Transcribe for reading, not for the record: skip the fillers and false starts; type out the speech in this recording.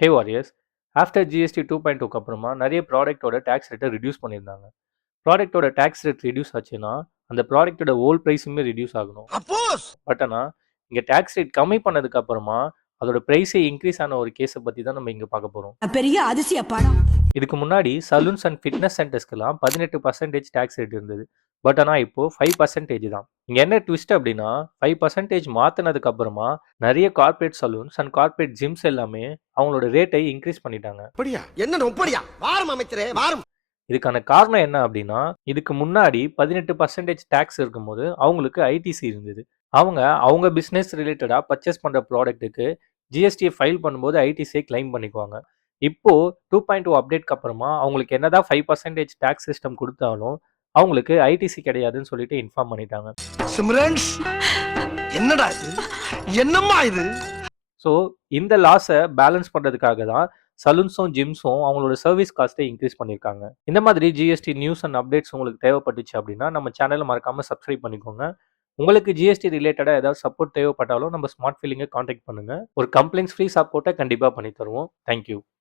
ஹே warriors, after GST 2.2க்கு அப்புறமா நிறைய ப்ராடக்ட்டோட tax ரேட்டை ரிடியூஸ் பண்ணியிருந்தாங்க. ப்ராடக்ட்டோட டேக்ஸ் ரேட் ரிடியூஸ் ஆச்சுன்னா, அந்த ப்ராடக்ட்டோட ஹோல் பிரைஸுமே ரிடியூஸ் ஆகணும். அப்போஸ் பட் ஆனா, இங்க டேக்ஸ் ரேட் கம்மி பண்ணதுக்கு அப்புறமா, அதோட பிரைஸே இன்க்ரீஸ் ஆன ஒரு கேஸ பத்தி தான் நம்ம இங்க பார்க்க போறோம். பெரிய அதிசய படம். இதுக்கு முன்னாடி சலூன்ஸ் அண்ட் ஃபிட்னஸ் சென்டர்ஸ்க்குலாம் 18% டேக்ஸ் ரேட் இருந்தது. பட் ஆனா இப்போ 5% தான். இங்க என்ன ட்விஸ்ட் அப்படின்னா, 5% மாத்துனதுக்கு அப்புறமா நிறைய corporate salons and corporate Cheems எல்லாமே அவங்களோட ரேட்டை இன்க்ரீஸ் பண்ணிட்டாங்க. அப்படியா என்ன ரொம்படியா வாரம் அமைச்சரே வாரம். இதுக்கான காரணம் என்ன அப்படின்னா, இதுக்கு முன்னாடி 18% டேக்ஸ் இருக்கும்போது அவங்களுக்கு ஐடிசி இருந்தது. அவங்க பிசினஸ் ரிலேட்டடா பர்ச்சேஸ் பண்ற ப்ராடக்ட்டுக்கு ஜிஎஸ்டியை ஃபைல் பண்ணும்போது ஐடிசியை கிளைம் பண்ணிக்குவாங்க. இப்போ 2.2 அப்டேட்க்கு அப்புறமா அவங்களுக்கு என்னதான் 5% டேக்ஸ் சிஸ்டம் குடுத்தாலும், அவங்களுக்கு ஐடிசி கிடையாதுன்னு சொல்லிட்டு இன்ஃபார்ம் பண்ணிட்டாங்க. சிம்ரன்ஸ் என்னடா இது என்னம்மா இது? ஸோ இந்த லாஸை பேலன்ஸ் பண்றதுக்காக தான் சலூன்ஸும், ஜிம்ஸும் அவங்களோட சர்வீஸ் காஸ்ட்டை இன்க்ரீஸ் பண்ணியிருக்காங்க. இந்த மாதிரி ஜிஎஸ்டி நியூஸ் அண்ட் அப்டேட்ஸ் உங்களுக்கு தேவைப்பட்டுச்சு அப்படின்னா, நம்ம சேனலை மறக்காம சப்ஸ்கிரைப் பண்ணிக்கோங்க. உங்களுக்கு ஜிஎஸ்டி ரிலேட்டடா ஏதாவது சப்போர்ட் தேவைப்பட்டாலும் நம்ம ஸ்மார்ட் ஃபீலிங்கை கான்டாக்ட் பண்ணுங்க. ஒரு கம்ப்ளைண்ட்ஸ் ஃப்ரீ சப்போர்ட்டை கண்டிப்பா பண்ணி தருவோம். Thank you.